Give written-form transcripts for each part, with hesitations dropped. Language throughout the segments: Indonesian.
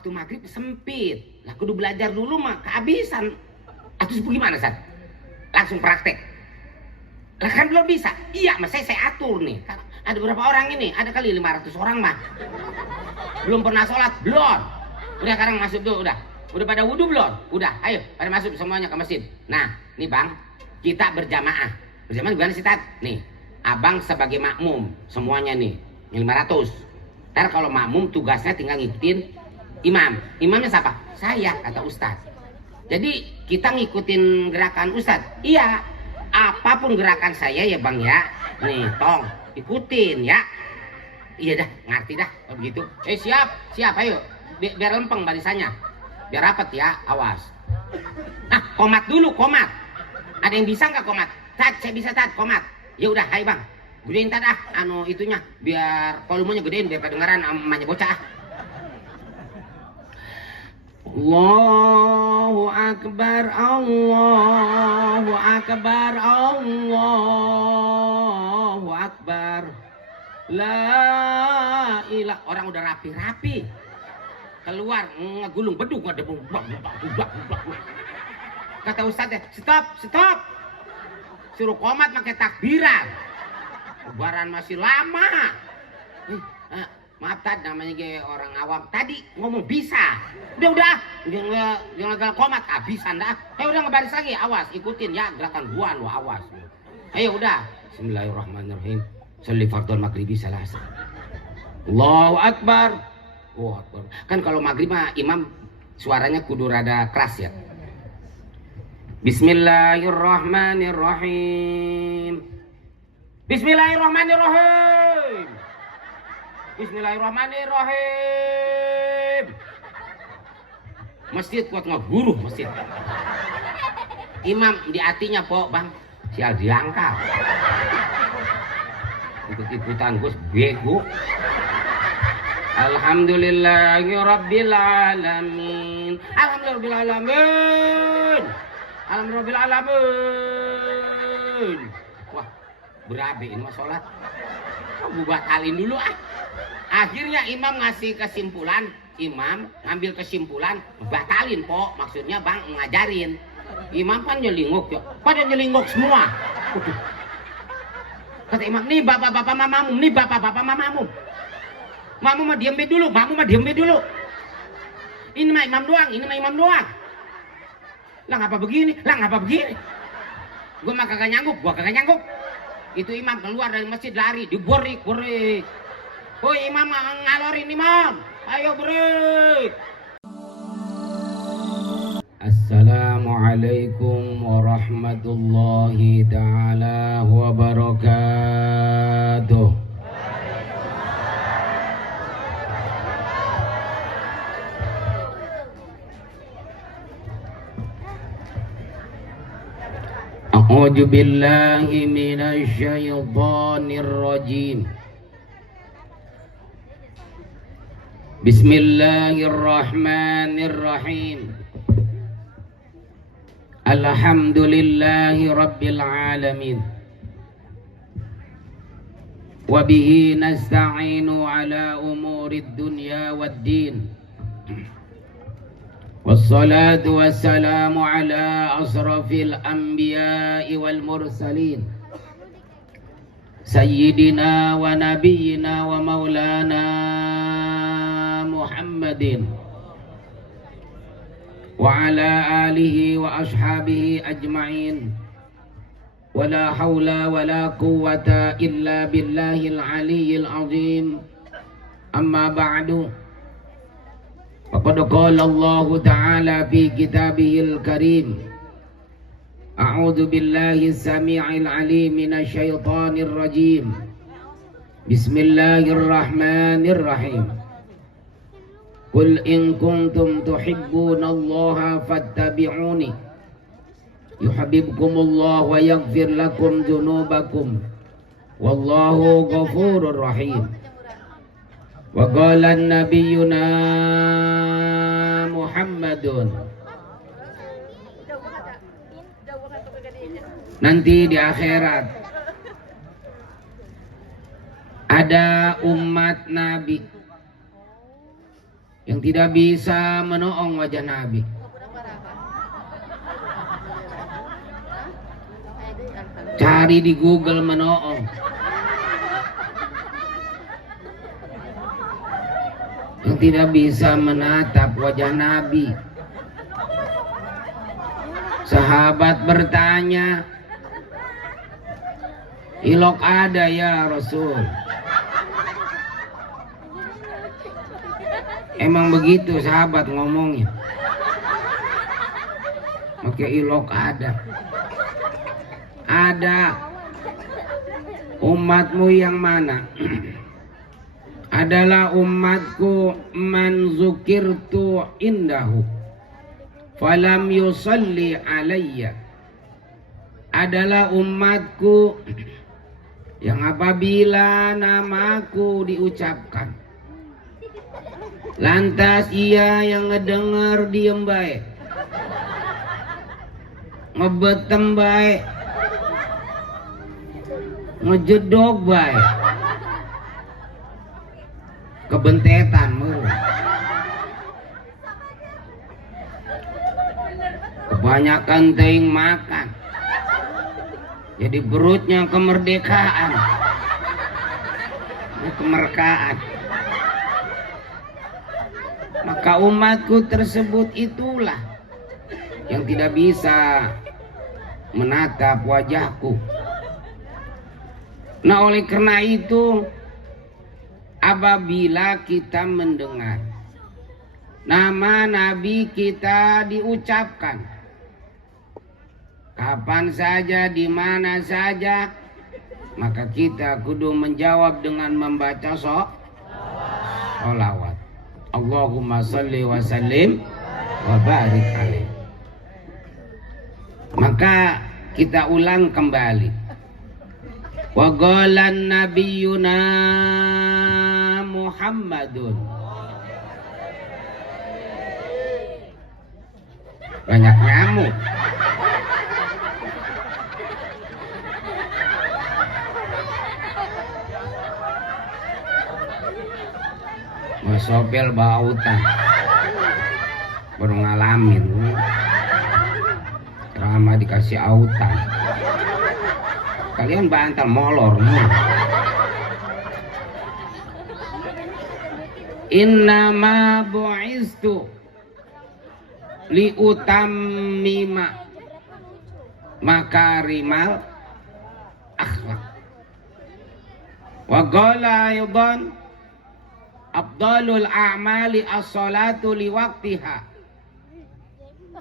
waktu maghrib sempit. Lah kudu belajar dulu mah kehabisan. Terus gimana, Sat? Langsung praktek. Lah kan belum bisa. Iya, mas saya atur nih. Ada berapa orang ini? Ada kali 500 orang mah. Belum pernah sholat? Belum. Udah sekarang masuk tuh, udah. Udah pada wudhu belum? Udah, ayo pada masuk semuanya ke masjid. Nah, nih Bang, kita berjamaah. Berjamaah gimana sih, Tat? Nih, Abang sebagai makmum, semuanya nih, 500. Ntar kalau makmum tugasnya tinggal ngikutin imam. Imamnya siapa? Saya, kata Ustadz. Jadi kita ngikutin gerakan Ustadz. Iya, apapun gerakan saya ya Bang ya. Nih, tong, ikutin ya. Iya dah, ngerti dah kalau begitu. Siap, ayo. Biar lempeng barisannya. Biar rapet ya, awas. Nah, komat dulu, komat. Ada yang bisa nggak komat? Tat, saya bisa Tat, komat. Ya udah, hai Bang. Gedein Tat itunya. Biar volumenya gedein, biar kedengaran amanya bocah. Allahu Akbar, Allahu Akbar, Allahu Akbar. La ilah, orang udah rapi-rapi. Keluar ngegulung beduk ngadepung. Kata Ustadz, stop. Suruh komat pakai takbiran. Lebaran masih lama. Maaf Tad, namanya kayak orang awam. Tadi ngomong bisa. Udah. Jangan komat. Habisan dah. Udah ngebaris lagi. Awas, ikutin ya gerakan gua lu, awas. Ayo udah. Bismillahirrahmanirrahim. Sholli fardhul maghribi salasa. Allahu Akbar. Allahu Akbar. Kan kalau maghrib mah imam suaranya kudu rada keras ya. Bismillahirrahmanirrahim. Bismillahirrahmanirrahim. Bismillahirrahmanirrahim. Masjid kuat ngeguru masjid. Imam di hatinya po Bang, sial diangkat. Ikut-ikutan gue bego. Alhamdulillahi rabbil alamin. Alhamdulillah alamin. Alhamdulillah alamin. Wah, berabe ini mah sholat. Gue batalin dulu Akhirnya imam ngasih kesimpulan, imam ngambil kesimpulan, batalin po, maksudnya Bang ngajarin. Imam kan nyelinguk ya, pada nyelinguk semua. Kata imam, nih bapak-bapak mamamum, nih bapak-bapak mamamum. Mamu mah diam dulu, Ini mah imam doang. Lah ngapa begini? Gua mah kagak nyanggup. Itu imam keluar dari masjid lari, diborik. Oh imam ngalorin imam, ayo break. Assalamualaikum warahmatullahi ta'ala wabarakatuh. A'udzu billahi minasy syaithanir rajim. Bismillahirrahmanirrahim. Alhamdulillahi rabbil alamin. Wa bihi nasta'inu ala umurid dunya waddin. Wassalatu wassalamu ala asrafil anbiya'i wal mursalin. Sayyidina wa nabiyyina wa maulana Muhammadin wa ala alihi wa ashabihi ajma'in. Wa la hawla wa la quwwata illa billahil aliyyil azim. Amma ba'du. Faqad qala Allah ta'ala fi kitabihil karim. A'udzu billahi as-sami'il 'alim minasy syaithanir rajim. Bismillahirrahmanirrahim. Qul in kuntum tuhibbunallaha fattabi'uni yuhibbukumullah wa yaghfir lakum dzunubakum wallahu ghafurur rahim. Wa qala nabiyyuna Muhammadun. Nanti di akhirat ada umat Nabi yang yang tidak bisa menoong wajah Nabi. Cari di Google menoong. Yang tidak bisa menatap wajah Nabi. Sahabat bertanya, ilok ada ya Rasul? Emang begitu sahabat ngomongnya. Maka ilok ada. Ada. Umatmu yang mana? Adalah umatku man zukirtu indahu falam yusalli alayya. Adalah umatku yang apabila namaku diucapkan, lantas ia yang ngedenger diem baik, ngebetem baik, ngejedok baik, kebentetan muru. Kebanyakan teing makan, jadi perutnya kemerdekaan, kemerkaan. Maka umatku tersebut itulah yang tidak bisa menatap wajahku. Nah, oleh karena itu, apabila kita mendengar nama Nabi kita diucapkan, kapan saja, di mana saja, maka kita kudu menjawab dengan membaca sholawat. Allahumma salli wa sallim wa barik alaih. Maka kita ulang kembali. Wa qala nabiyyuna Muhammadun. Banyak nyamuk. Sopel bautan baru ngalamin drama dikasih autan, kalian bantal molor. Innama bu'istu liutammima makarimal akhlak. Wa qala aydan afdalul a'mali as-salatu liwaqtiha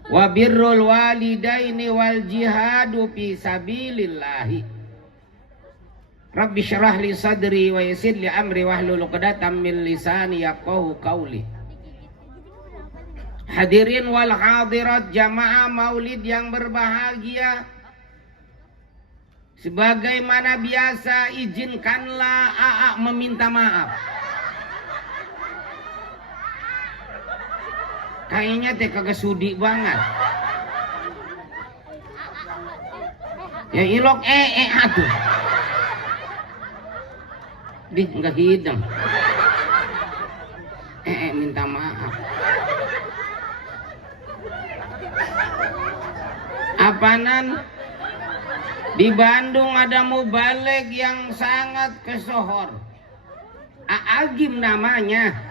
wa birrul walidaini wal jihadu fi sabilillahi. Rabbi syrah li sadri wa yassir li amri wahlul 'uqdatam min lisani yafqahu qawli. Hadirin wal hadirat jamaah maulid yang berbahagia, sebagaimana biasa izinkanlah AA meminta maaf. Kayaknya teh kagak sudi banget. Ya ilok atuh. Di enggak hidang. Minta maaf. Apanan di Bandung ada mubalig yang sangat kesohor. Aagim namanya.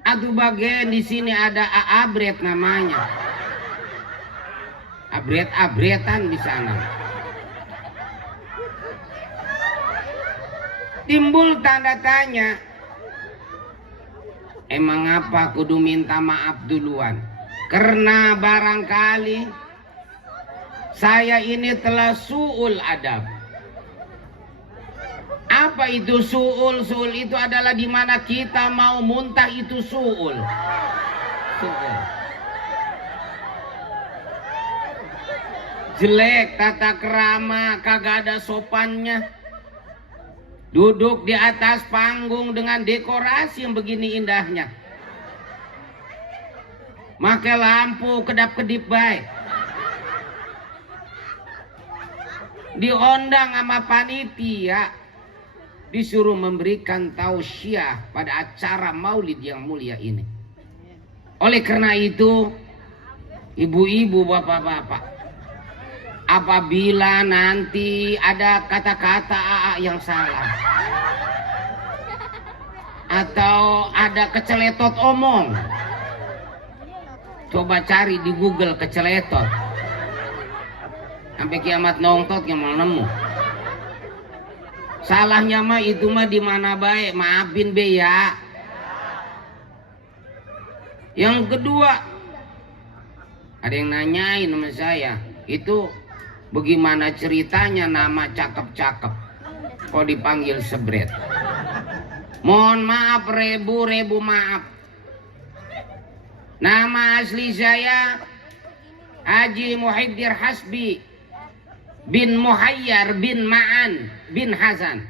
Atuh bagian di sini ada abret namanya. Abret-abretan di sana. Timbul tanda tanya. Emang apa kudu minta maaf duluan? Karena barangkali saya ini telah su'ul adab. Apa itu su'ul? Su'ul itu adalah di mana kita mau muntah, itu su'ul. Su'ul. Jelek, tata kerama, kagak ada sopannya. Duduk di atas panggung dengan dekorasi yang begini indahnya. Make lampu kedap-kedip baik. Diondang sama panitia. disuruh memberikan tausiah pada acara maulid yang mulia ini. Oleh karena itu, ibu-ibu, bapak-bapak, apabila nanti ada kata-kata AA yang salah atau ada keceletot omong, coba cari di Google keceletot, sampai kiamat nongtot yang mau nemu. Salahnya mah itu mah di mana baik, maafin be ya. Yang kedua, ada yang nanyain sama saya, itu bagaimana ceritanya nama cakep-cakep kok dipanggil sebret? Mohon maaf, ribu maaf. Nama asli saya Haji Muhiddir Hasbi bin Muhayyar bin Ma'an bin Hasan,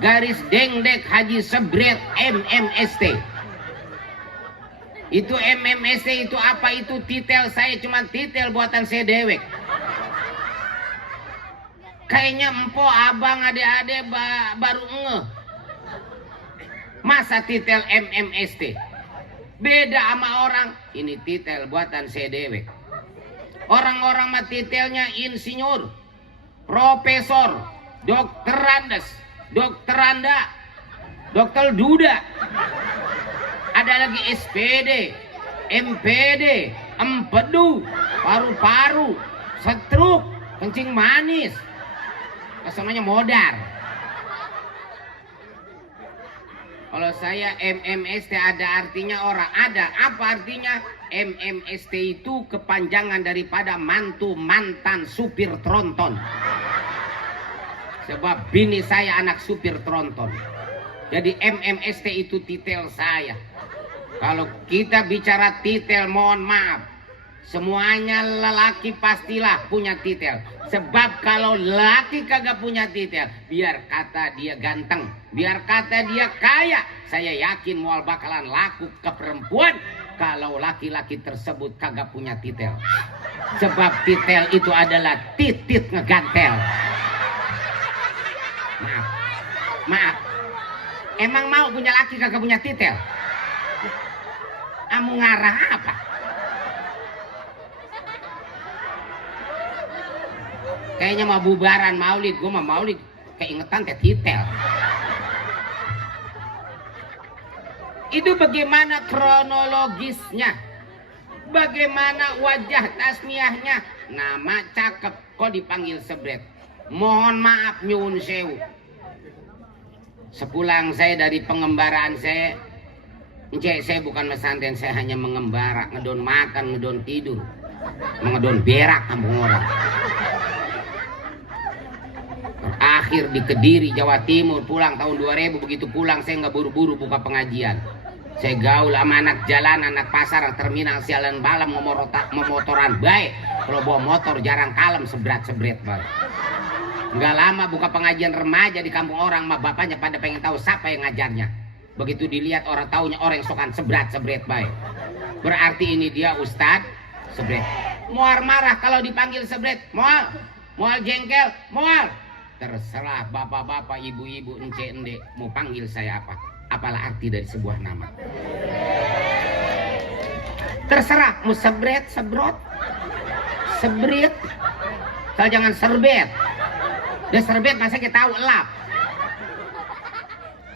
garis dengdek Haji Sebret MMST. Itu MMST itu apa? Itu titel saya, cuma titel buatan saya dewek. Kayaknya empo abang adik-adik baru ngeh. Masa titel MMST? Beda sama orang. Ini titel buatan saya dewek. Orang-orang mah titelnya insinyur, profesor, dokter Andes, dokter Anda, dokter Duda. Ada lagi SPD, MPD, empedu, paru-paru, stroke, kencing manis. Kesananya modar. Kalau saya MMST ada artinya orang. Ada. Apa artinya? MMST itu kepanjangan daripada mantu mantan supir tronton. Sebab bini saya anak supir tronton. Jadi MMST itu titel saya. Kalau kita bicara titel, mohon maaf, semuanya lelaki pastilah punya titel. Sebab kalau laki kagak punya titel, biar kata dia ganteng, biar kata dia kaya, saya yakin mual bakalan laku ke perempuan kalau laki-laki tersebut kagak punya titel. Sebab titel itu adalah titit ngegantel. Maaf. Emang mau punya laki kagak punya titel? Kamu ngarah apa? Kayaknya mau bubaran maulid. Gue mau maulid keingetan teh titel. Itu bagaimana kronologisnya, bagaimana wajah tasmiahnya. Nama cakep kok dipanggil sebret. Mohon maaf nyuwun sewu. Sepulang saya dari pengembaraan saya bukan pesantren, saya hanya mengembara, ngedon makan, ngedon tidur, ngedon berak kampung orang. Akhir di Kediri, Jawa Timur, pulang tahun 2000. Begitu pulang saya nggak buru-buru buka pengajian. Saya gaul sama anak jalan, anak pasar, terminal, sialan balam, memotoran baik. Kalau bawa motor jarang kalem, sebret-sebret banget. Nggak lama buka pengajian remaja di kampung orang, sama bapaknya pada pengen tahu siapa yang ngajarnya. Begitu dilihat orang taunya orang yang sokan sebret-sebret baik. Berarti ini dia Ustadz sebret. Mual marah kalau dipanggil sebret. Mual jengkel, mual. Terserah bapak-bapak, ibu-ibu, ence-ende mau panggil saya apa. Apalah arti dari sebuah nama. Terserah mau sebret, sebrot, sebrit. Kalau jangan serbet. Dan serbet masa kita tahu elap.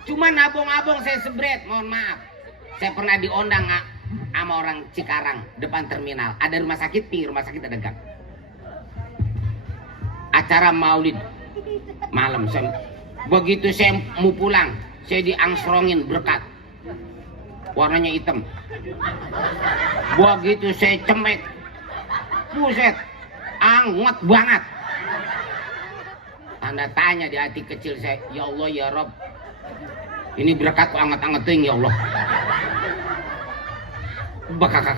Cuma nabung-abung saya sebret, mohon maaf. Saya pernah diundang sama orang Cikarang, depan terminal. Ada rumah sakit, pinggir rumah sakit ada gang. Acara maulid malam. Begitu saya mau pulang, saya diangsrongin berkat. Warnanya hitam. Begitu saya cemek, buset, anget banget. Tanda tanya di hati kecil saya, ya Allah ya Rob, ini berkat anget-anget tuh ya Allah.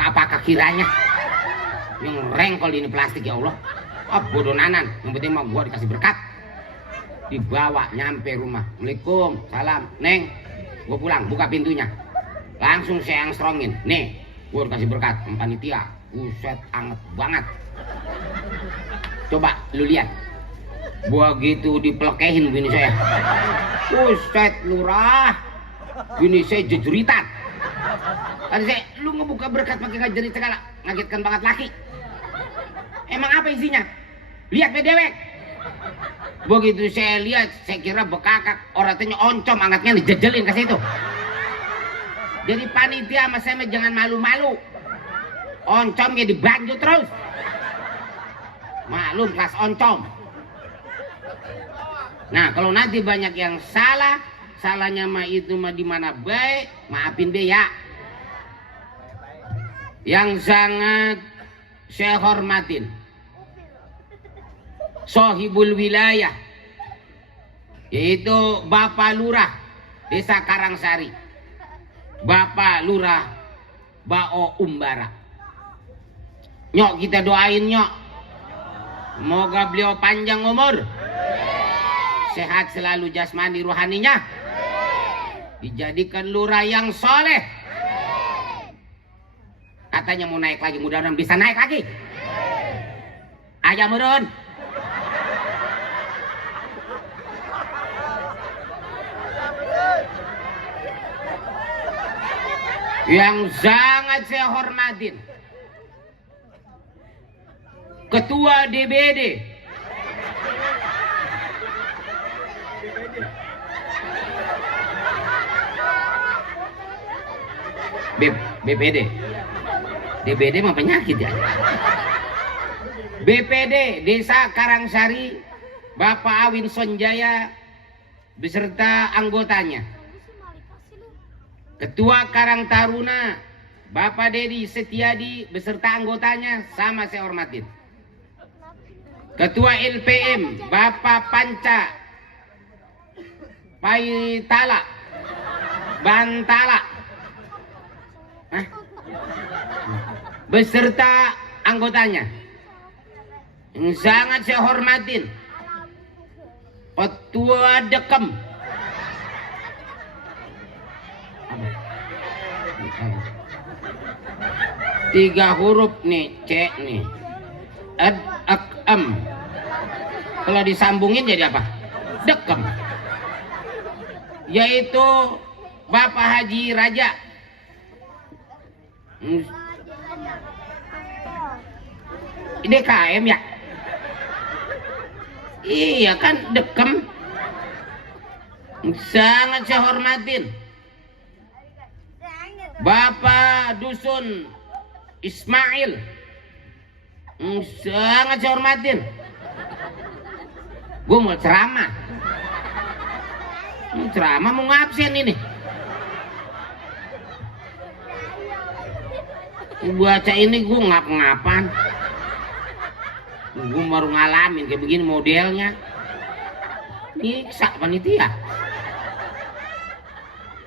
Apakah kiranya yang rengkol ini plastik ya Allah? Bodoh nanan, yang penting mau gua dikasih berkat. Dibawa nyampe rumah, Assalamualaikum, salam, Neng, gua pulang, buka pintunya, langsung saya angstrongin, nih, gua dikasih berkat, panitia, buset, anget banget. Coba lu lihat, Begitu dipelekehin bini saya, Ustad lurah, bini saya jejeritan. Kata saya, lu ngebuka berkat pakai ngajerit segala, ngagetkan banget laki. Emang apa isinya? Lihat bedewek. Begitu saya lihat, saya kira bekakak, orangnya oncom, angatnya dijejelin ke situ. Jadi panitia sama saya jangan malu-malu. Oncomnya dibanju terus. Maklum kelas oncom. Nah kalau nanti banyak yang salah, salahnya mah itu mah di mana baik, maafin be ya. Yang sangat saya hormatin, Sohibul Wilayah, yaitu Bapak Lurah Desa Karangsari, Bapak Lurah Bao Umbara. Nyok kita doain nyok, semoga beliau panjang umur, sehat selalu jasmani rohaninya, dijadikan lurah yang soleh. Katanya mau naik lagi, mudah-mudahan bisa naik lagi. Aja murun. Yang sangat saya hormatin, Ketua DBD BPD. DBD mah penyakit ya. BPD Desa Karangsari, Bapak Awin Sonjaya beserta anggotanya. Ketua Karang Taruna, Bapak Dedi Setiadi beserta anggotanya, sama saya hormatin. Ketua LPM, Bapak Panca Paitala Bantala, beserta anggotanya. Yang sangat saya hormatin, Ketua Dekem, tiga huruf nih, C nih, Ad-Ak-Am. Kalau disambungin jadi apa? Dekem. Yaitu Bapak Haji Raja. Ini KM ya? Iya kan, Dekem. Sangat saya hormatin Bapak Dusun Ismail, sangat saya hormatin. Gue mau ceramah, mau ngabsen ini. Baca ini gue ngap-ngapan. Gue baru ngalamin kayak begini modelnya. Nyiksa panitia.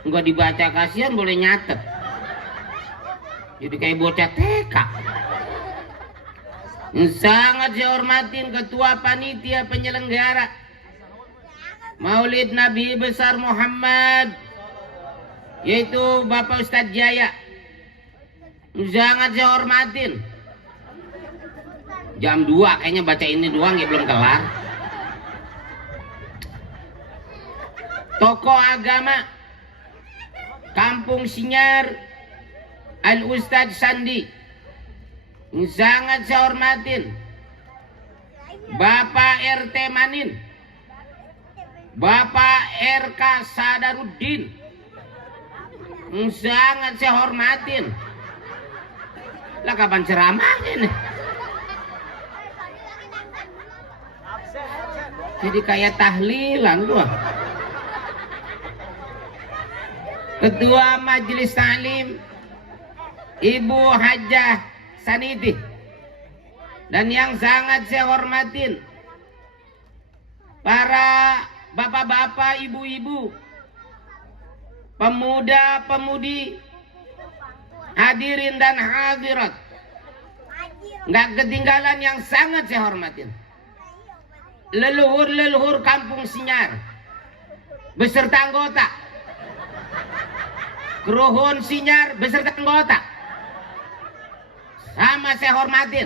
Enggak dibaca kasihan, boleh nyatet. Jadi kayak bocah TK. Sangat saya hormatin Ketua Panitia Penyelenggara Maulid Nabi Besar Muhammad, yaitu Bapak Ustadz Jaya. Sangat saya hormatin. Jam 2 kayaknya baca ini doang ya, belum kelar. Tokoh agama Kampung Sinyar Al Ustadz Sandi, sangat saya hormatin. Bapak RT Manin, Bapak RK Sadaruddin, sangat saya hormatin. Lah kapan ceramahnya nih? Jadi kayak tahlilan tuh. Ketua Majelis Ta'lim Ibu Hajah Saniti, dan yang sangat saya hormatin para bapak-bapak, ibu-ibu, pemuda-pemudi, hadirin dan hadirat, nggak ketinggalan yang sangat saya hormatin, leluhur-leluhur Kampung Sinyar beserta anggota, Keruhun Sinyar beserta anggota, sama saya hormatin.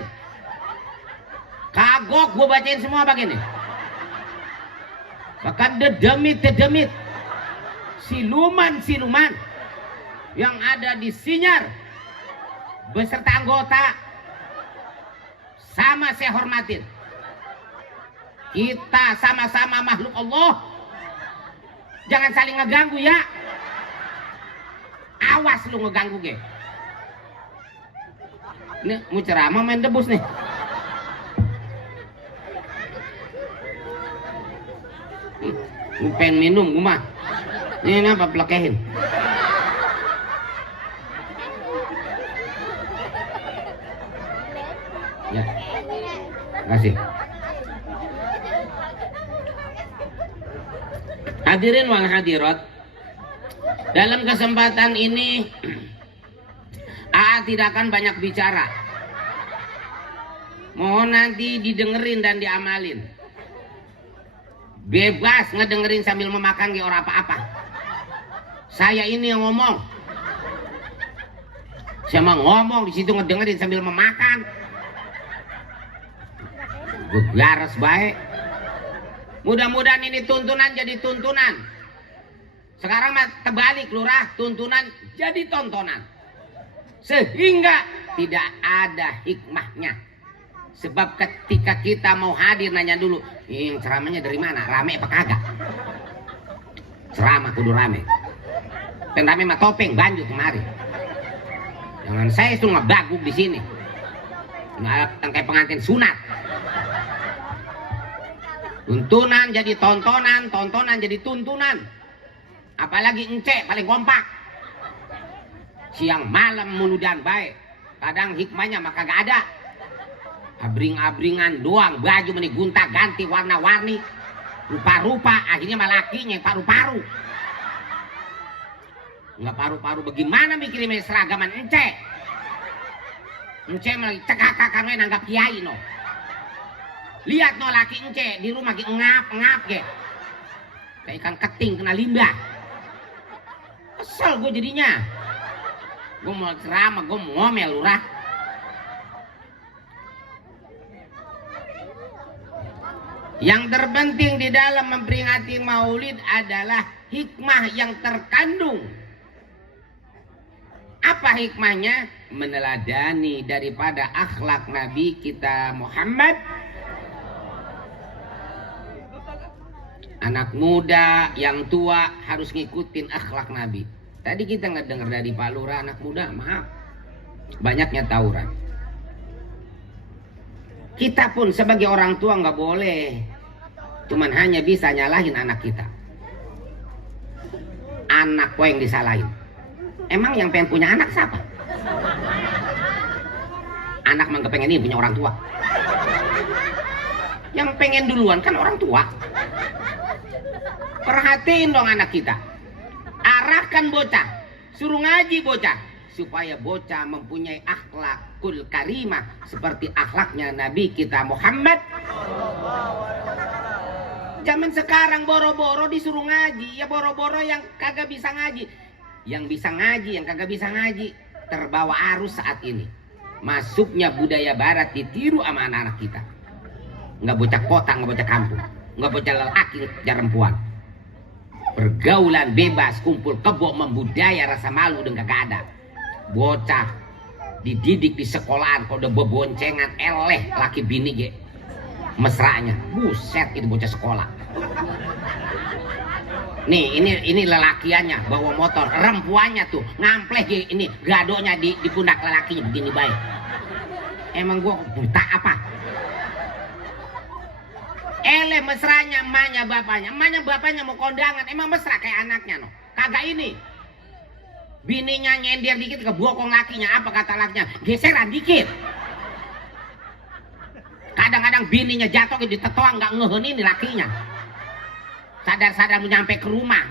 Kagok gue bacain semua begini. Bahkan dedemit siluman yang ada di Sinyar beserta anggota sama saya hormatin. Kita sama-sama makhluk Allah, jangan saling ngeganggu ya. Awas lu ngeganggu ge. Nih mau ceramah main debus nih. Pengen minum gua mah. Ini apa pelekehin? Ya. Kasih. Hadirin wal hadirat, dalam kesempatan ini AA tidak akan banyak bicara. Mohon nanti didengerin dan diamalin. Bebas ngedengerin sambil memakan ge ora apa-apa. Saya ini yang ngomong. Saya mah ngomong di situ ngedengerin sambil memakan. Garas baik. Mudah-mudahan ini tuntunan jadi tuntunan. Sekarang mah terbalik lurah, tuntunan jadi tontonan. Sehingga tidak ada hikmahnya. Sebab ketika kita mau hadir nanya dulu, yang ceramahnya dari mana? Rame apa kagak? Ceramah kudu rame. Dan rame mah topeng banjut kemari. Jangan saya itu ngebaguk di sini. Nggak kayak pengantin sunat. Tuntunan jadi tontonan, tontonan jadi tuntunan. Apalagi encek paling kompak. Siang malam mulu dan baik. Kadang hikmahnya mah kagak ada. Abring-abringan doang, baju meni gonta ganti warna-warni, rupa-rupa, akhirnya malah lakinya yang paru-paru. Nggak paru-paru bagaimana mikirin seragaman encek. Encek malah cekak-cekak nanggap kiai no. Lihat no laki encek di rumah ngap-ngap ke. Kayak ikan keting kena limbah. Kesel gue jadinya. Gue mau ceramah, gue mau ngomel lurah. Yang terpenting di dalam memperingati Maulid adalah hikmah yang terkandung. Apa hikmahnya? Meneladani daripada akhlak Nabi kita Muhammad. Anak muda yang tua harus ngikutin akhlak Nabi. Tadi kita nggak dengar dari Pak Lurah, anak muda maaf banyaknya tawuran. Kita pun sebagai orang tua nggak boleh cuman hanya bisa nyalahin anak kita. Anak yang disalahin. Emang yang pengen punya anak siapa? Anak mah pengen ini punya orang tua. Yang pengen duluan kan orang tua. Perhatiin dong anak kita. Arahkan bocah, suruh ngaji bocah, supaya bocah mempunyai akhlakul karimah seperti akhlaknya Nabi kita Muhammad. Zaman sekarang boro-boro disuruh ngaji, ya boro-boro yang kagak bisa ngaji. Yang bisa ngaji, yang kagak bisa ngaji, terbawa arus saat ini. Masuknya budaya barat ditiru sama anak-anak kita. Nggak bocah kota, nggak bocah kampung, nggak bocah lelaki, nggak bocah perempuan. Pergaulan bebas, kumpul kebo, membudaya, rasa malu udah kagak ada. Bocah dididik di sekolahan, kalau udah beboncengan eleh laki bini ge mesranya, buset itu bocah sekolah. Nih ini lelakiannya bawa motor, rempuannya tuh ngampleh ge ini gadonya di pundak lelakinya begini baik. Emang gua buta apa? Eleh mesranya emaknya bapaknya mau kondangan, emang mesra kayak anaknya no. Kagak ini. Bininya nyender dikit ke bokong lakinya, apa kata lakinya? Geseran dikit. Kadang-kadang bininya jatuh di tetoang nggak ngehen ini lakinya. Sadar-sadar mau nyampe ke rumah,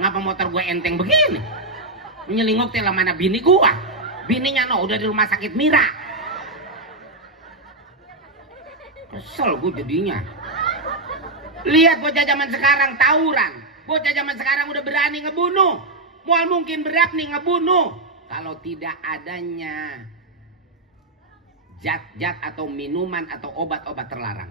ngapa motor gue enteng begini? Menyelinguk telah mana bini gua? Bininya no udah di rumah sakit Mira. Kesel gue jadinya. Lihat bocah zaman sekarang tawuran. Bocah zaman sekarang udah berani ngebunuh. Mual mungkin berani ngebunuh kalau tidak adanya zat-zat atau minuman atau obat-obat terlarang.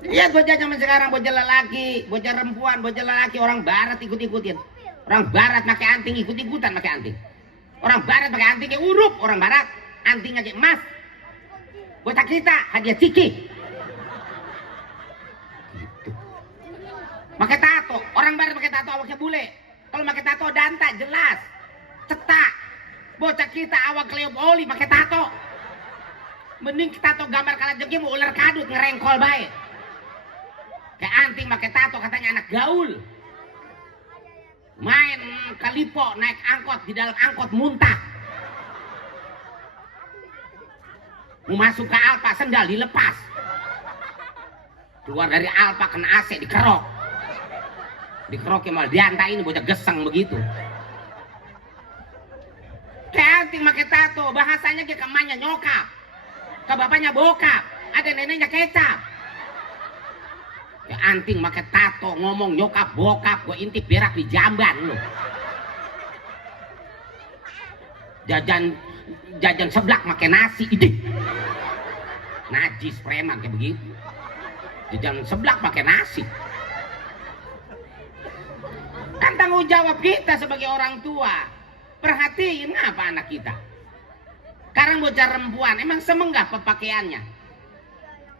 Lihat bocah zaman sekarang, bocah lelaki, bocah perempuan, bocah lelaki, orang barat ikut-ikutin. Orang barat pakai anting, ikut-ikutan pakai anting. Orang barat pakai anting kayak urup, orang barat anting aja emas. Bocah kita hadiah ciki. Gitu. Pakai tato, orang barat pakai tato awaknya bule. Kalau pakai tato danta jelas. Cetak. Bocah kita awak Cleo Oli pakai tato. Mending tato gambar kalajengking mau ular kadut ngerengkol baik. Kayak anting pakai tato katanya anak gaul. Main kalipo naik angkot, di dalam angkot muntah. Mau masuk ke Alfa sendal dilepas. Keluar dari Alfa kena AC dikerok. Dikeroknya malah diantai ini bocah geseng begitu. Kayak anting pakai tato, bahasanya kayak emaknya nyokap, ke bapaknya bokap, ada neneknya kecap. Kayak anting pakai tato ngomong nyokap bokap, gue intip berak di jamban lo. Jajan seblak pakai nasi, idih. Najis preman kayak begitu. Jajan seblak pakai nasi. Kan tanggung jawab kita sebagai orang tua. Perhatiin apa anak kita. Sekarang bocah perempuan emang semenggah pakaiannya.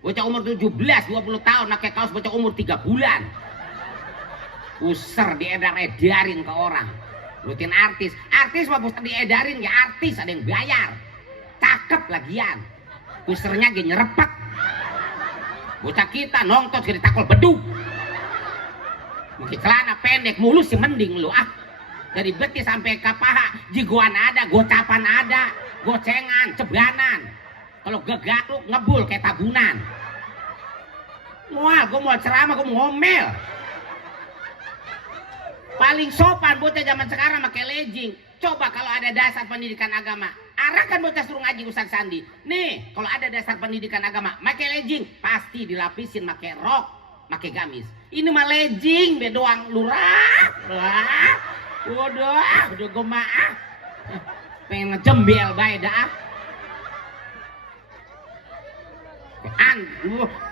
Bocah umur 17, 20 tahun pakai kaos bocah umur 3 bulan. User diedar-edarin ke orang. Rutin artis. Artis mah pusat diedarin ya artis, ada yang bayar. Cakep lagian. Usernya gini nyerepet. Bocah kita nongtot jadi takol beduk. Mungkin celana pendek mulus sih mending lu ah. Dari betis sampai ke paha, jiguan ada, gocapan ada, gocengan, cebanan. Kalau gegaruk ngebul kayak tabunan. Mual, gue mau ceramah, gue mau ngomel. Paling sopan bocah zaman sekarang pakai legging. Coba kalau ada dasar pendidikan agama, arahkan bocah suruh ngaji Ustaz Sandi. Nih, kalau ada dasar pendidikan agama, pakai legging, pasti dilapisin pakai rok, pakai gamis. Ini mah legging, be doang lurah. Udah gue maaf. Pengen ngejembel bae dah.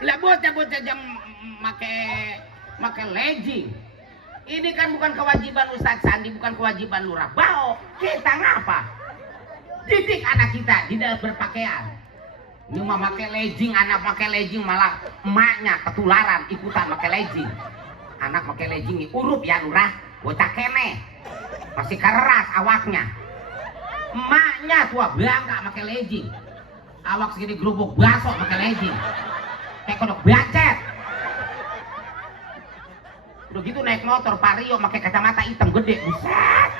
Lah bocah-bocah jam make legging. Ini kan bukan kewajiban Ustaz Sandi, bukan kewajiban lurah bau. Kita ngapa? Didik anak kita di dalam berpakaian. Ini mah make legging, anak make legging malah emaknya ketularan ikutan make legging. Anak make legging urup ya lurah, bocah kene. Masih keras awaknya. Emaknya tua bangga pakai legging. Awak segini gerubuk bakso pakai legging. Kayak kodok bacet. Udah gitu naik motor Vario pakai kacamata hitam gede. Buset.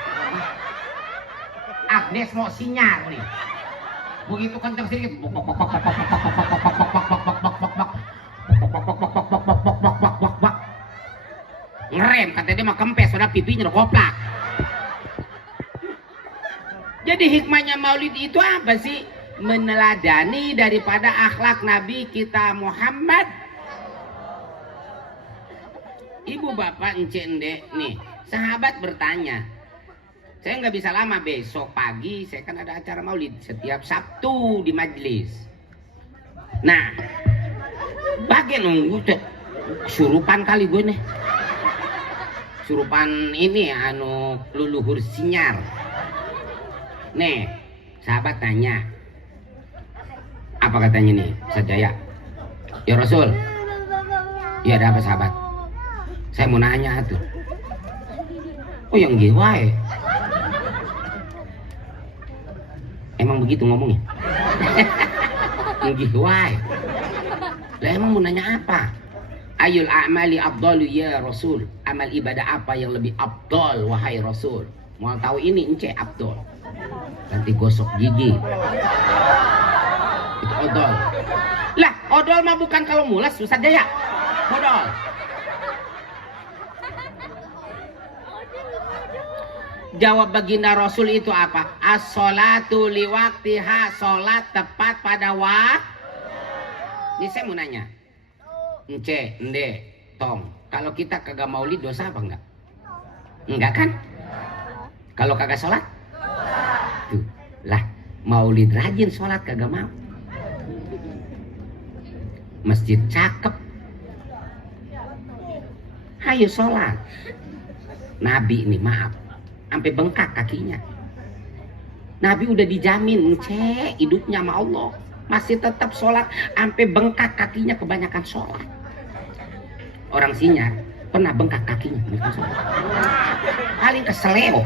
Agnes mau sinyal nih. Begitu kenceng sedikit. Ngerem katanya dia mah kempes, soalnya pipinya udah koplak. Jadi hikmahnya maulid itu apa sih? Meneladani daripada akhlak Nabi kita Muhammad. Ibu bapak encik endek nih, sahabat bertanya. Saya nggak bisa lama, besok pagi saya kan ada acara maulid setiap Sabtu di majelis. Nah, bagian nunggu surupan kali gue nih. Surupan ini anu luluhur sinyar. Nih, sahabat tanya. Apa katanya nih, Sajaya? Ya Rasul. Ya ada apa sahabat? Saya mau nanya tuh. Oh yang giwai. Emang begitu ngomongnya? Yang giwai. Lah emang mau nanya apa? Ayul a'mali afdalu ya Rasul. Amal ibadah apa yang lebih afdal wahai Rasul? Mau tahu ini ence afdal. Nanti gosok gigi. Itu odol. Lah, odol mah bukan kalau mulas, Ustaz Jaya. Odol. Jawab baginda Rasul itu apa? As-sholatu liwaktiha, sholat tepat pada waktu. Ini saya mau nanya. Ence, ende, tong. Kalau kita kagak maulid dosa apa enggak? Enggak kan? Kalau kagak sholat? Tuh, lah maulid rajin sholat kagak mau. Masjid cakep, Ayo sholat. Nabi nih maaf, sampai bengkak kakinya. Nabi udah dijamin hidupnya sama Allah, masih tetap sholat sampai bengkak kakinya, kebanyakan sholat. Orang Sinyar pernah bengkak kakinya sholat. Paling keseleo.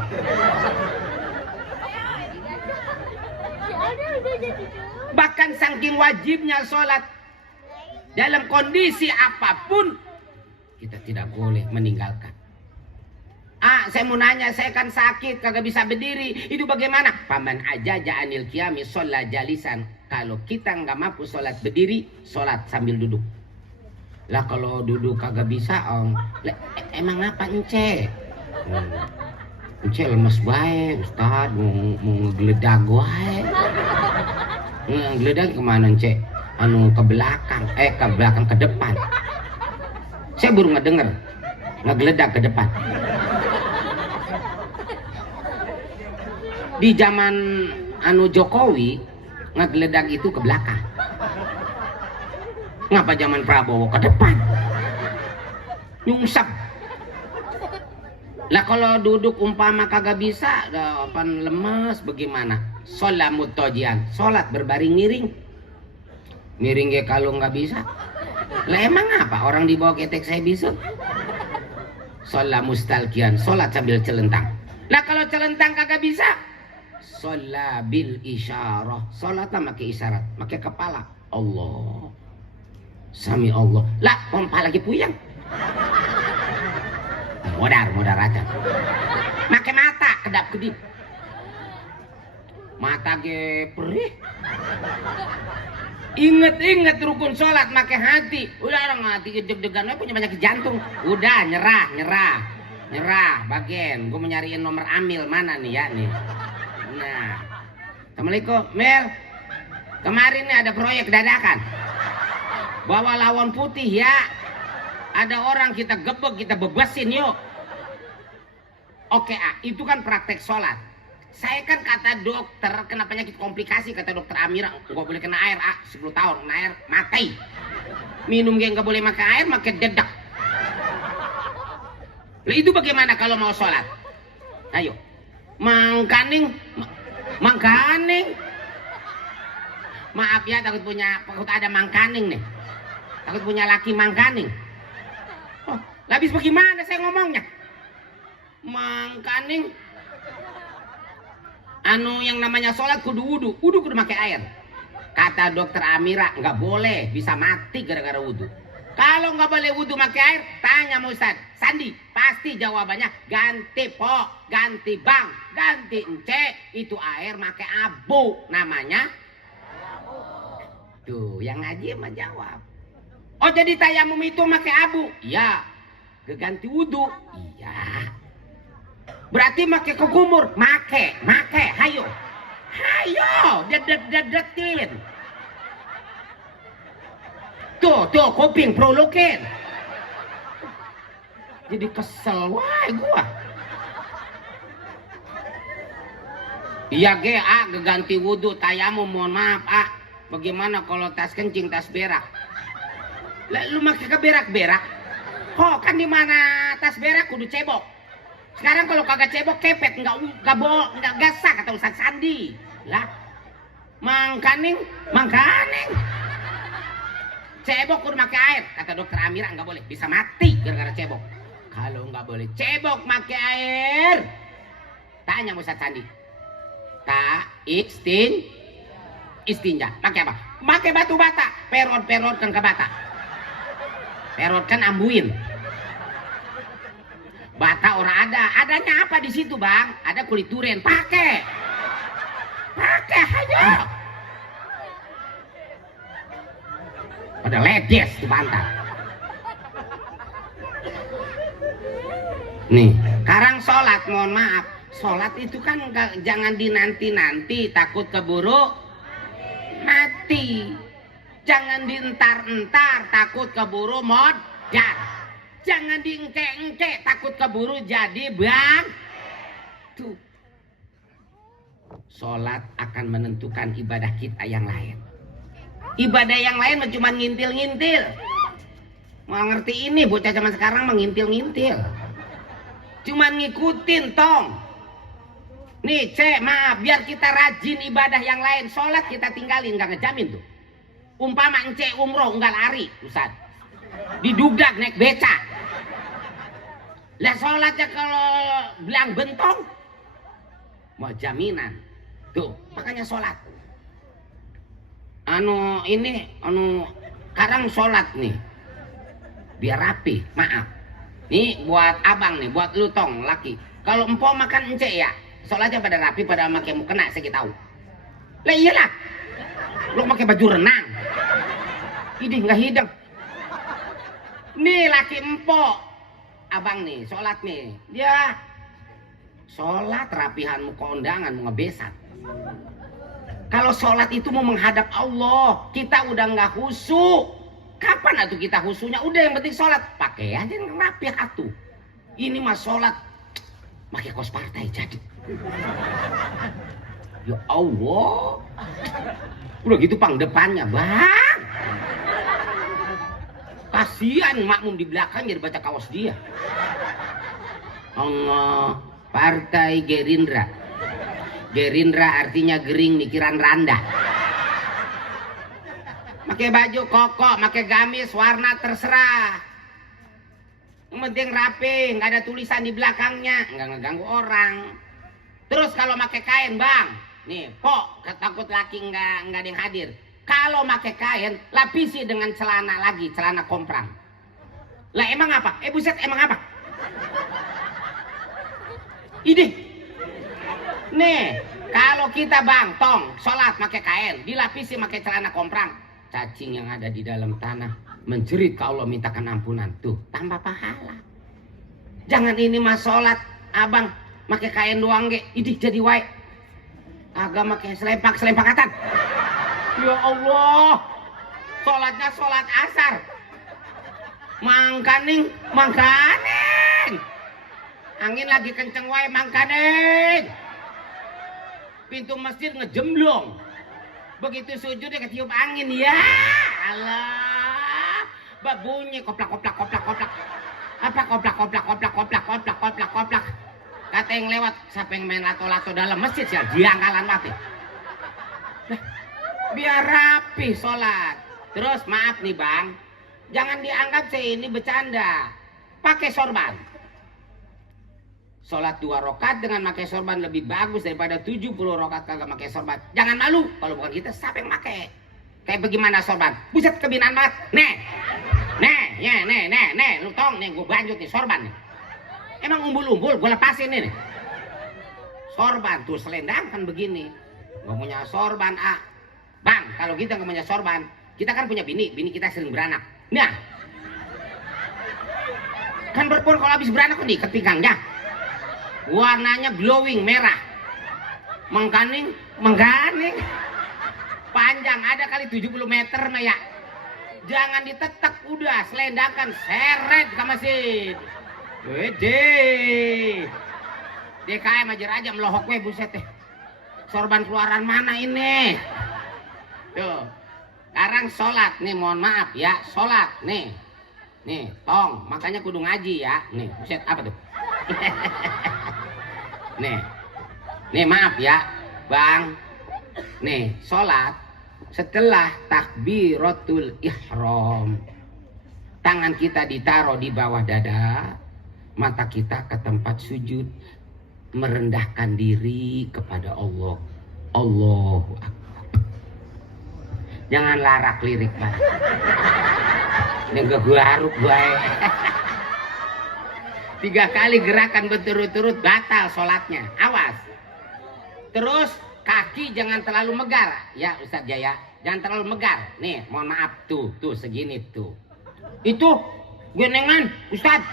Bahkan saking wajibnya sholat, dalam kondisi apapun kita tidak boleh meninggalkan. Saya mau nanya, saya kan sakit, kagak bisa berdiri, itu bagaimana? Paman aja anil qiyami sholat jalisan. Kalau kita nggak mampu sholat berdiri, sholat sambil duduk. Lah kalau duduk kagak bisa, emang apa ence? Ence lemes bae, Ustad, mau ngegeledag wae. Ngegeledag kemana ence? Ke belakang, ke depan. Saya baru ngedenger, ngegeledag ke depan. Di zaman Jokowi ngegeledag itu ke belakang. Ngapa zaman Prabowo ke depan? Nyungsap. Lah kalau duduk umpama kagak bisa, lemes bagaimana? Sholat mutojian, sholat berbaring miring. Miring ya kalau nggak bisa. Lah emang apa orang di bawah ketek saya bisa? Sholat mustalkian, sholat sambil celentang. Lah kalau celentang kagak bisa, sholat bil isyarah, sholat pakai isyarat, pakai kepala. Allah, sami Allah. Lah pompa lagi puyeng. Modar aja. Pakai mata kedap kedip. Mata ge perih. Ingat rukun sholat pakai hati. Udah orang hati deg-degan punya banyak jantung. Udah nyerah bagian. Gue mau nyariin nomor Amil mana nih ya nih. Nah, Assalamualaikum Mel. Kemarin nih ada proyek dadakan. Bawa lawan putih ya. Ada orang kita gebek, kita bebasin yuk. Oke, itu kan praktek sholat. Saya kan kata dokter kena penyakit komplikasi, kata dokter Amira, nggak boleh kena air, 10 tahun kena air mati. Minum nggak boleh makan air, makan dedak. Nah, itu bagaimana kalau mau sholat? Ayo, mangkaning. Maaf ya, takut ada mangkaning nih. Takut punya laki mangkaning. Oh, habis bagaimana saya ngomongnya? Mangkaning. Yang namanya sholat kudu wudu kudu pakai air. Kata dokter Amira nggak boleh, bisa mati gara-gara wudu. Kalau nggak boleh wudu pakai air, tanya Ustaz Sandi, pasti jawabannya ganti pok, ganti bang, ganti ence. Itu air pakai abu, namanya. Tuh, yang ngaji mah jawab. Oh jadi tayamum itu pakai abu? Iya. Ganti wudu? Iya. Berarti make ke kumur, make, hayo, dedetin. Tuh, kuping prolokin. Jadi kesel, wah gua. Iya ganti wudhu, tayamum, mohon maaf bagaimana kalau tas kencing, tas berak? Lu make ke berak-berak? Oh kan di mana tas berak kudu cebok. Sekarang kalau kagak cebok kepet, nggak gasak kata Ustaz Sandi. Lah, mangkaning. Cebok kudu pakai air, kata dokter Amira nggak boleh, bisa mati gara-gara cebok. Kalau nggak boleh cebok pakai air, tanya Ustaz Sandi. Istinja, pakai apa? Pakai batu bata, perot kan ke bata. Perot kan ambuin. Bata orang adanya apa di situ bang? Ada kulit durian, pakai aja. Pada ledes di pantat. Nih, sekarang sholat, mohon maaf, sholat itu kan jangan dinanti-nanti, takut keburu mati. Jangan dientar-entar, takut keburu modar. Jangan diengke-engke, takut keburu jadi bang. Tuh. Sholat akan menentukan ibadah kita yang lain. Ibadah yang lain cuma ngintil-ngintil. Mau ngerti ini bocah zaman sekarang mengintil-ngintil. Cuman ngikutin tong. Nih cek maaf, biar kita rajin ibadah yang lain. Sholat kita tinggalin, gak ngejamin tuh. Umpama encek umroh nggak lari Ustaz, didudak naik beca. Lah sholatnya kalau bilang bentong mau jaminan tuh. Makanya sholat sekarang sholat nih biar rapi. Maaf nih buat abang nih, buat lu tong laki, kalau empok makan encek ya sholatnya pada rapi, pada pakai mukena saya tahu. Lah iyalah lu pakai baju renang ini nggak hidang. Nih laki empok abang nih sholat nih, dia sholat rapihan mau kondangan mau ngebesat. Kalau sholat itu mau menghadap Allah, kita udah nggak khusyuk. Kapan atuh kita khusyuknya? Udah yang penting sholat, pakai aja yang rapi atuh. Ini mah sholat pakai kos partai jadi. Ya Allah, udah gitu pang depannya bang. Kasihan makmum di belakang jadi baca kaos dia. Allah, partai Gerindra. Gerindra artinya gering mikiran randa. Pakai baju koko, pakai gamis warna terserah. Yang penting rapi, nggak ada tulisan di belakangnya, nggak ngeganggu orang. Terus kalau pakai kain bang, nih kok takut laki nggak ada yang hadir. Kalau pakai kain, lapisi dengan celana lagi, celana komprang. Lah emang apa? Buset, emang apa? Idih. Nih, kalau kita bang, tong, sholat pakai kain, dilapisi pakai celana komprang, cacing yang ada di dalam tanah menjerit ke Allah mintakan ampunan, tuh tambah pahala. Jangan ini mah sholat, abang pakai kain doang ge, idih jadi wae. Agak pakai selempakatan. Ya Allah, sholatnya sholat asar. Mangkaning. Angin lagi kenceng wae mangkaning. Pintu masjid ngejemblong. Begitu sujud dia ketiup angin, ya Allah. Babunyi koplak. Apa koplak. Kata yang lewat, siapa yang main lato-lato dalam masjid ya diangkalan mati. Biar rapi sholat. Terus maaf nih bang, jangan dianggap saya ini bercanda. Pakai sorban. Sholat 2 rakaat dengan pakai sorban lebih bagus daripada 70 rakaat kagak pakai sorban. Jangan malu, kalau bukan kita siapa yang pakai? Kayak bagaimana sorban? Buset kebinaan banget. Nih, lu tong nih gue banjut nih sorban nih. Emang umbul-umbul gue lepasin nih. Sorban tuh selendang kan begini. Gak punya sorban Bang, kalau kita nggak punya sorban, kita kan punya bini kita sering beranak. Nah, kan berpur kalau habis beranak kan diikat pinggangnya. Warnanya glowing merah, mengkaning, panjang ada kali 70 meter mah ya. Jangan ditetek, udah selendakan, seret ke masjid. Wede, DKM aja melohok we buset deh. Sorban keluaran mana ini? Tuh, sekarang sholat nih, mohon maaf ya, sholat nih, tong, makanya kudu ngaji ya, nih, buset apa tuh? nih maaf ya, bang, nih sholat setelah takbiratul ihram, tangan kita ditaruh di bawah dada, mata kita ke tempat sujud, merendahkan diri kepada Allah. Allahu Akbar. Jangan larak lirik lah. Ini gue haruk gue. 3 kali gerakan berturut-turut batal sholatnya. Awas. Terus kaki jangan terlalu megar ya Ustadz Jaya. Jangan terlalu megar. Nih mohon maaf tuh segini tuh. Itu genengan Ustadz.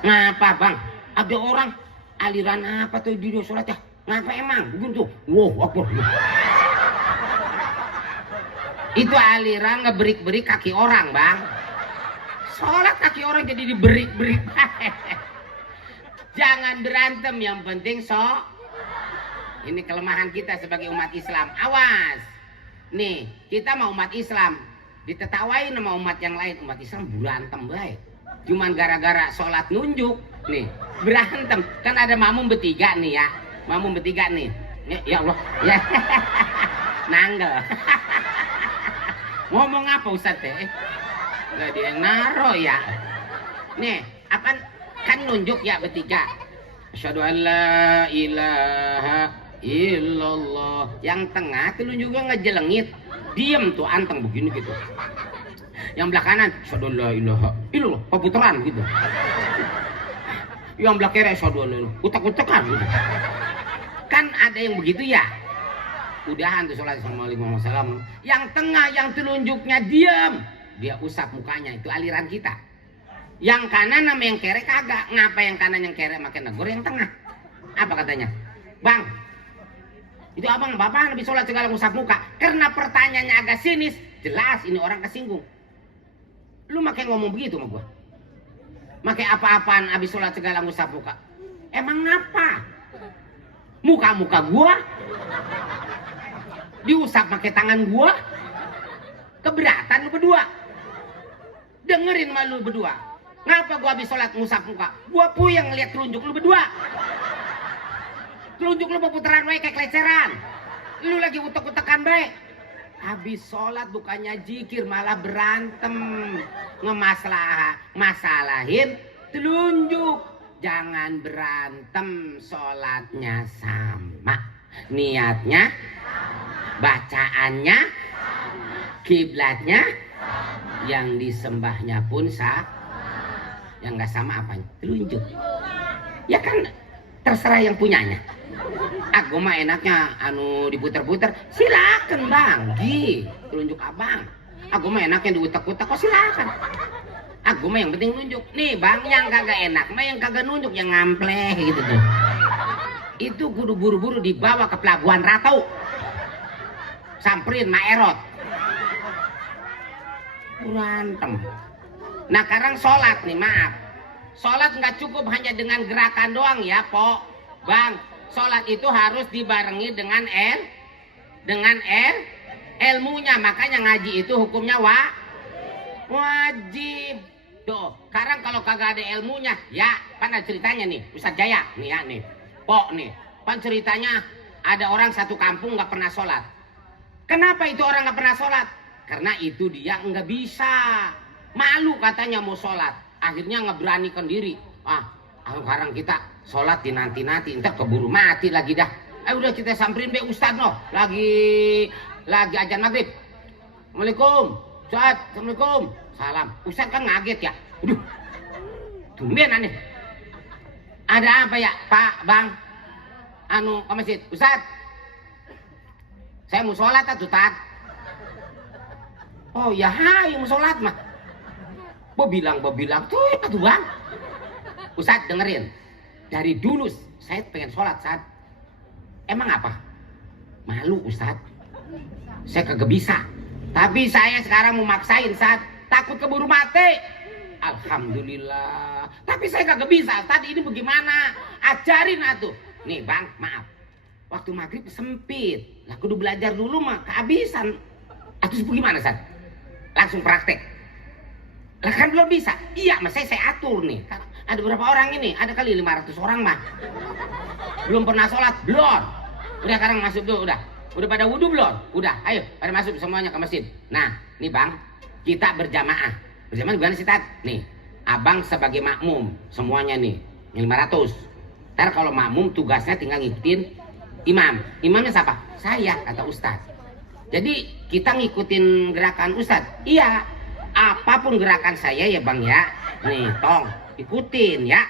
Ngapa bang? Ada orang aliran apa tuh di sholatnya? Ngapa emang? Begitu. Wow, Akbar. Itu aliran ngeberik-berik kaki orang bang. Sholat kaki orang jadi diberik-berik. Jangan berantem, yang penting ini kelemahan kita sebagai umat Islam. Awas. Nih, kita mau umat Islam. ditetawain sama umat yang lain. Umat Islam berantem baik, cuman gara-gara sholat nunjuk nih berantem. Kan ada makmum bertiga nih ya, makmum bertiga nih. Ya Allah ya. Nanggel. Ngomong apa Ustadz teh? Gak dia yang naro ya. Nih apa kan nunjuk ya bertiga. Asyhadu an la ilaha illallah. Yang tengah tuh juga ngejelengit, diem tuh anteng begini gitu. Yang belah kanan asyhadu an la ilaha illallah, peputaran gitu. Yang belah kiri asyhadu an la ilaha, utak-utakan gitu. Kan ada yang begitu ya. Udahan tuh sholat assalamualaikum warahmatullahi wabarakatuh. Yang tengah yang telunjuknya diem, dia usap mukanya, itu aliran kita. Yang kanan sama yang kere kagak. Ngapa yang kanan yang kere makin negor yang tengah? Apa katanya? Bang, itu abang bapak habis sholat segala ngusap muka. Karena pertanyaannya agak sinis, jelas ini orang kesinggung. Lu makin ngomong begitu sama gua. Makai apa-apaan habis sholat segala ngusap muka. Emang ngapa? Muka-muka gua diusap pakai tangan gua. Keberatan lu berdua. Dengerin malu berdua. Ngapa gua habis sholat ngusap muka? Gua puyeng ngeliat telunjuk lu berdua. Telunjuk lu peputaran baik kayak keleceran. Lu lagi utek-utekan baik. Habis sholat bukannya jikir malah berantem. Masalahin telunjuk. Jangan berantem, sholatnya sama. Niatnya, bacaannya, kiblatnya, yang disembahnya pun sama. Yang nggak sama apanya? Telunjuk. Ya kan terserah yang punyanya. Aku mah enaknya diputer-puter. Silakan bang, telunjuk abang. Aku mah enaknya diutak-utak, kok silakan. Aku mah yang penting nunjuk. Nih bang, yang kagak enak mah yang kagak nunjuk, yang ngampleh gitu tuh. Itu kudu buru-buru dibawa ke Pelabuhan Ratu. Samperin Maerot. Berantem. Nah sekarang sholat nih, maaf. Sholat nggak cukup hanya dengan gerakan doang ya, Po. Bang, sholat itu harus dibarengi dengan ilmunya. Makanya ngaji itu hukumnya wajib. Tuh, sekarang kalau kagak ada ilmunya, ya, pan ada ceritanya nih, Ustadz Jaya, nih ya, nih, Po, nih, pan ceritanya ada orang satu kampung nggak pernah sholat. Kenapa itu orang nggak pernah sholat? Karena itu dia nggak bisa, malu katanya mau sholat, akhirnya nggak beranikan diri. Sekarang kita sholat dinanti-nanti, ntar keburu mati lagi dah. Udah kita samperin be Ustadz noh, lagi ajan maghrib. Assalamualaikum, Ustadz, assalamualaikum. Salam. Ustadz kan ngaget ya. Aduh, tumben aneh. Ada apa ya, Pak, Bang? Ke masjid. Ustadz, saya mau sholat atuh, Tat. Oh ya, hai, mau sholat mah. Bilang tuh Bang. Ustadz dengerin. Dari dulu saya pengen sholat, Ustadz. Emang apa? Malu, Ustadz. Saya kagak bisa. Tapi saya sekarang mau maksain, Ustadz. Takut keburu mati. Alhamdulillah. Tapi saya kagak bisa. Tadi ini bagaimana? Ajarin atuh. Nih bang, maaf. Waktu maghrib sempit. Lah kudu belajar dulu mah kehabisan. Terus bagaimana Sat? Langsung praktek. Lah kan belum bisa. Iya, mas saya atur nih. Ada berapa orang ini? Ada kali 500 orang mah. Belum pernah sholat? Belum. Udah sekarang masuk dulu, udah. Udah pada wudhu belum? Udah, ayo pada masuk semuanya ke masjid. Nah, nih bang, kita berjamaah. Berjamaah gimana sih, Tat? Nih, abang sebagai makmum, semuanya nih, 500. Ntar kalau makmum tugasnya tinggal ngikutin imam. Imamnya siapa? Saya, kata Ustadz. Jadi kita ngikutin gerakan Ustadz. Iya, apapun gerakan saya ya bang ya. Nih, tong, ikutin ya.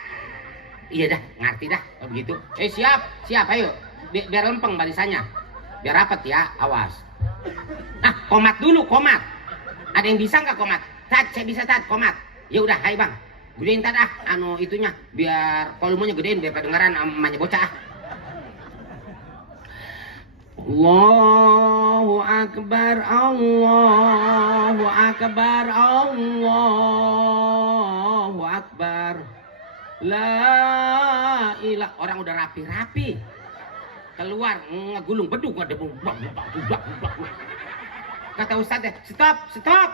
Iya dah, ngerti dah, kalau begitu. Siap, ayo. Biar lempeng barisannya. Biar rapet ya, awas. Nah, komat dulu, komat. Ada yang bisa nggak komat? Tat, saya bisa tat, komat. Ya udah, hai bang. Gedein tat itunya, biar volumenya gedein, biar kedengaran amanya bocah. Allahu Akbar, Allahu Akbar, Allahu Akbar. La ilah, orang udah rapi-rapi. Keluar ngegulung beduk, ada bubak. Kata Ustadz, stop.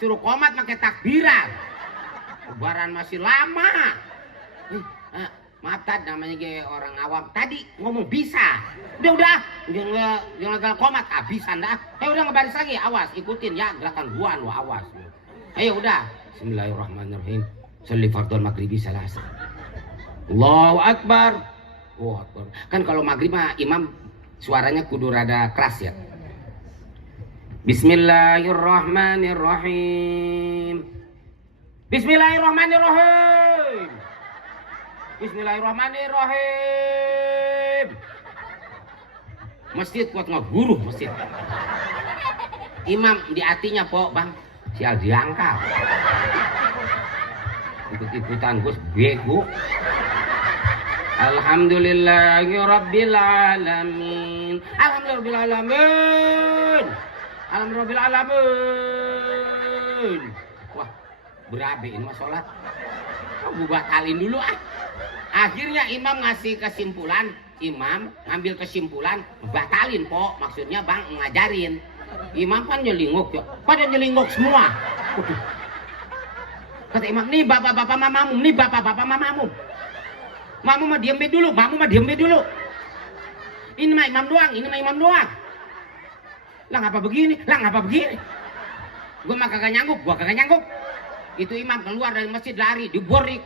suruh komat pakai takbiran. Lebaran masih lama. Maaf Tad, namanya kayak orang awam. Tadi ngomong bisa. Udah. Jangan komat, habisan dah. Udah ngebaris lagi, awas, ikutin ya gerakan gua lu, awas. Ayo udah. Bismillahirrahmanirrahim. Sholli fardhon maghribi salas. Allahu Akbar. Allahu Akbar. Kan kalau maghrib mah imam suaranya kudu rada keras ya. Bismillahirrahmanirrahim. Bismillahirrahmanirrahim. Bismillahirrahmanirrahim. Masjid kuat ngeguru masjid. Imam di hatinya po bang, sial diangkat. Ikut-ikutan Gus bego. Alhamdulillahirabbil alamin. Alhamdulillahirabbil alamin. Alhamdulillahirabbil alamin. Wah, berabe ini mah sholat. Gue batalin dulu ah. Akhirnya imam ngasih kesimpulan, imam ngambil kesimpulan, batalin po, maksudnya bang ngajarin. Imam kan nyelinguk ya, pada nyelinguk semua. Kata imam, nih bapak-bapak mamamu, nih bapak-bapak mamamu. Mamu mah diem dulu, mamu mah diem dulu. Ini mah imam doang, ini mah imam doang. Lah ngapa begini, lah ngapa begini. Gue mah kagak nyanggup, gua kagak nyanggup. Itu imam keluar dari masjid lari, diborik.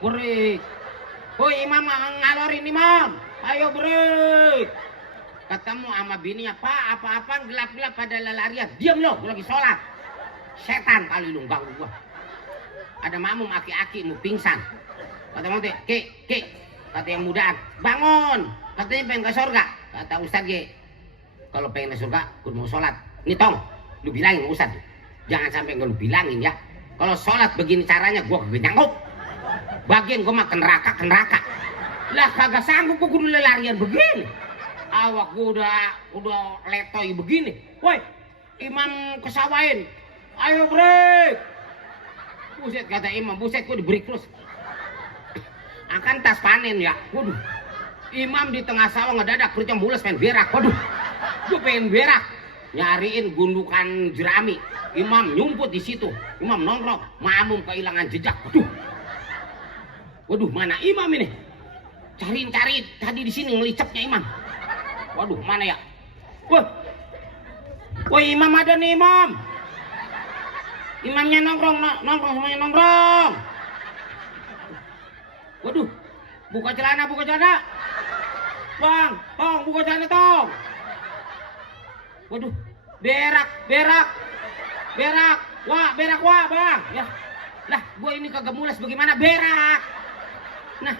Woi imam ngalorin imam, ayo break. Ketemu sama bininya, Pak apa-apaan gelap-gelap pada larian. Diam lo, gue lagi sholat. Setan kali lu ganggu gua. Ada makmum aki-aki mau pingsan. Kata mau teh, Ki, kata yang mudaan, bangun. Katanya pengen ke surga. Kata Ustadz Ki, kalau pengen ke surga, gue mau sholat. Nih tong, lu bilangin Ustadz, jangan sampai lu bilangin ya. Kalau sholat begini caranya, gue kagak nyanggup. Bagian gue mah ke neraka. Lah kagak sanggup gue kudu larian begini. Awak gue udah letoy begini. Woi, imam kesawain. Ayo break. Buset kata imam, buset gue di break terus. Akan tas panen ya. Waduh. Imam di tengah sawah ngedadak perutnya mules pengen berak. Waduh. Gue pengen berak. Nyariin gundukan jerami. Imam nyumput di situ. Imam nongkrong, makmum kehilangan jejak. Waduh, mana imam ini? Cariin tadi di sini ngelicapnya imam. Waduh, mana ya? Wah, imam ada nih imam. Imamnya nongkrong semuanya nongkrong. Waduh, buka celana. Bang, buka celana tong. Waduh, berak. Wah, bang. Ya, lah, gua ini kagak mules bagaimana berak. Nah,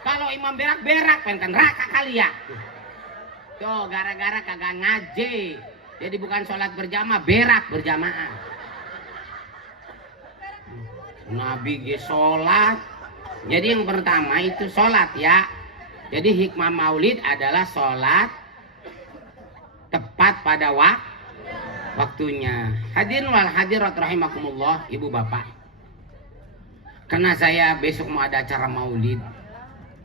kalau imam berak, pengen kan neraka kali ya. Tuh, gara-gara kagak ngaji. Jadi bukan sholat berjamaah, berak berjamaah. Nabi ge sholat. Jadi yang pertama itu sholat ya. Jadi hikmah maulid adalah sholat tepat pada waktunya. Hadirin wal hadirat rahimakumullah, ibu bapak. Karena saya besok mau ada acara maulid.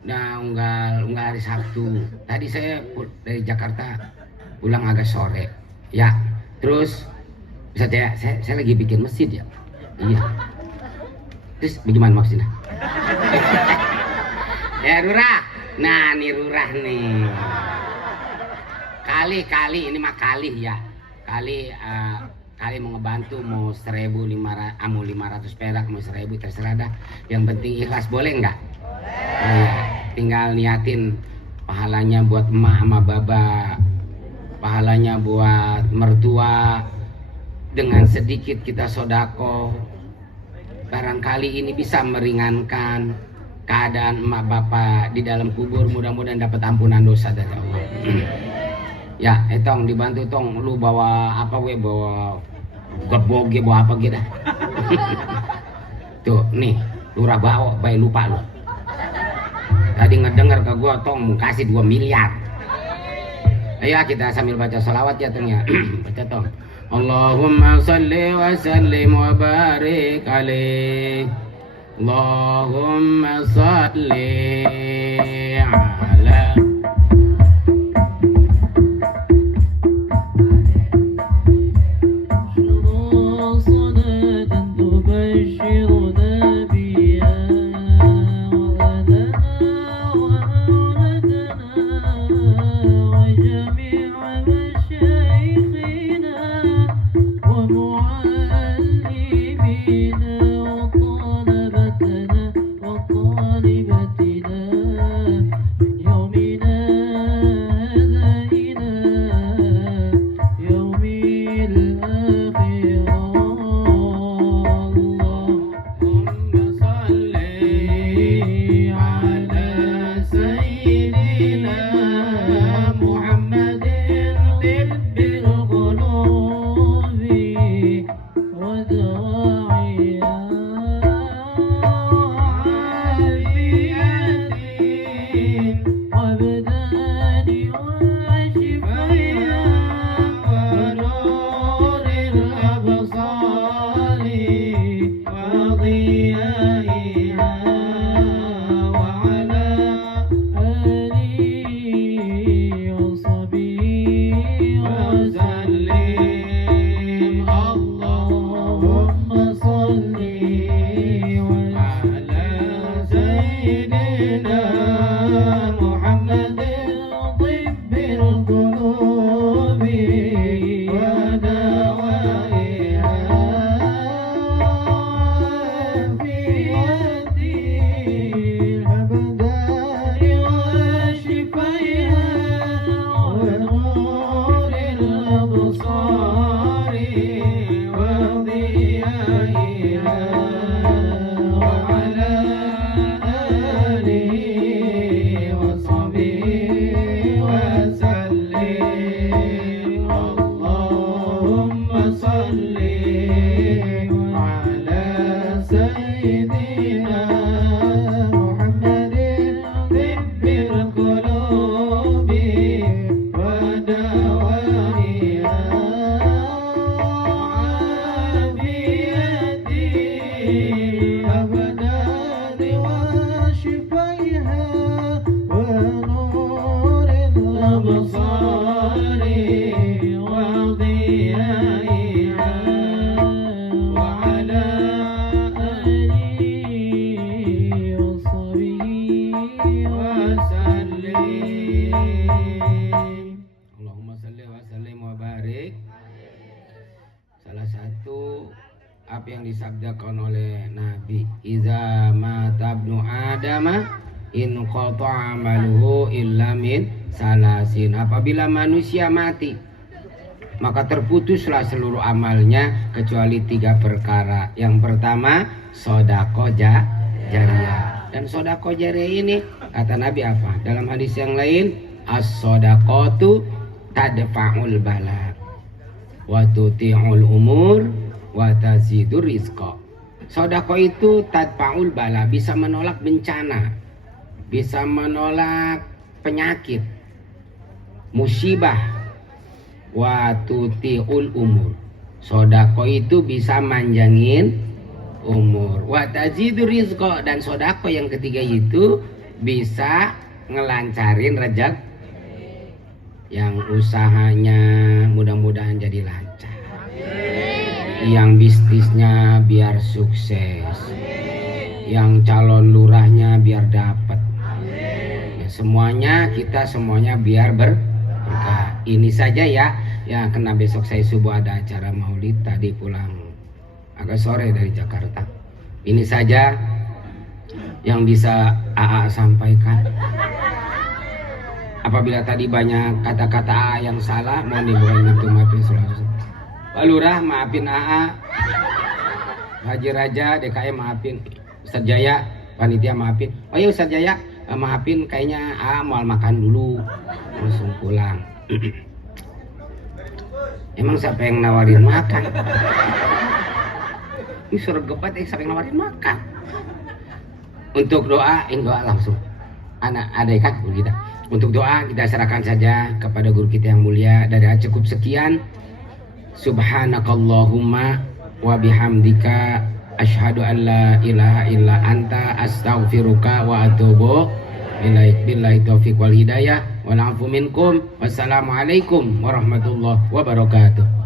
Nah, unggal hari Sabtu. Tadi saya dari Jakarta pulang agak sore. Ya, terus bisa saya lagi bikin masjid ya. Iya. Terus bagaimana maksudnya? Ya Rurah. Nah, nih Rurah nih. Kali ini mah kali ya. Kali mau ngebantu mau 500 perak mau 1000 terserah dah. Yang penting ikhlas, boleh nggak? Iya, tinggal niatin pahalanya buat emak sama baba, pahalanya buat mertua. Dengan sedikit kita sodako, barangkali ini bisa meringankan keadaan emak bapak di dalam kubur. Mudah-mudahan dapat ampunan dosa dari Allah. Ya, tong dibantu tong, lu bawa apa bawa geboge, bawa apa gitu. Tuh, nih, Lurah bawa, baik lupa lu. Tadi ngedenger ke gua tong mau kasih 2 miliar. Ayo kita sambil baca salawat ya tong ya. Baca tong. Allahumma salli wa sallim wa barik alaih. Allahumma salli ala صلاة alaihi wasallam wa barik. Salah satu apa yang disabdakan oleh Nabi, iza mata ibnu adama in qata'a amaluhu illa min salasin. Apabila manusia mati, maka terputuslah seluruh amalnya kecuali 3 perkara. Yang pertama, sedekah jariyah. Dan sedekah jariyah ini kata Nabi apa? Dalam hadis yang lain, as-shadaqatu tadfa'ul bala wa tuti'ul umur wa tazidur rizqa. Sedekah itu tadfa'ul bala, bisa menolak bencana, bisa menolak penyakit, musibah. Wa tuti'ul umur, sedekah itu bisa manjangin umur. Wa tazidur rizqa, dan sedekah yang ketiga itu bisa ngelancarin rezeki. Yang usahanya mudah-mudahan jadi lancar, yang bisnisnya biar sukses, yang calon lurahnya biar dapat, ya, semuanya kita semuanya biar berkah. Ini saja ya, karena besok saya subuh ada acara maulid, tadi pulang agak sore dari Jakarta. Ini saja yang bisa AA sampaikan. Apabila tadi banyak kata-kata AA yang salah, mohon dibukain pintu maafin selalu. Pak Lurah maafin AA, Haji Raja DKM maafin, Ustadz Jaya panitia maafin. Oh ya Ustadz Jaya maafin, kayaknya AA mau makan dulu langsung pulang. Emang siapa yang nawarin makan? Ini suruh gebat, siapa yang nawarin makan? Untuk doa, langsung. Anak ada kan kita. Untuk doa kita serahkan saja kepada guru kita yang mulia. Dari cukup sekian. Subhanakallahumma wa bihamdika asyhadu an la ilaha illa anta astaghfiruka wa atubu ilaik. Billahi taufiq wal hidayah wal afu minkum. Wassalamualaikum warahmatullahi wabarakatuh.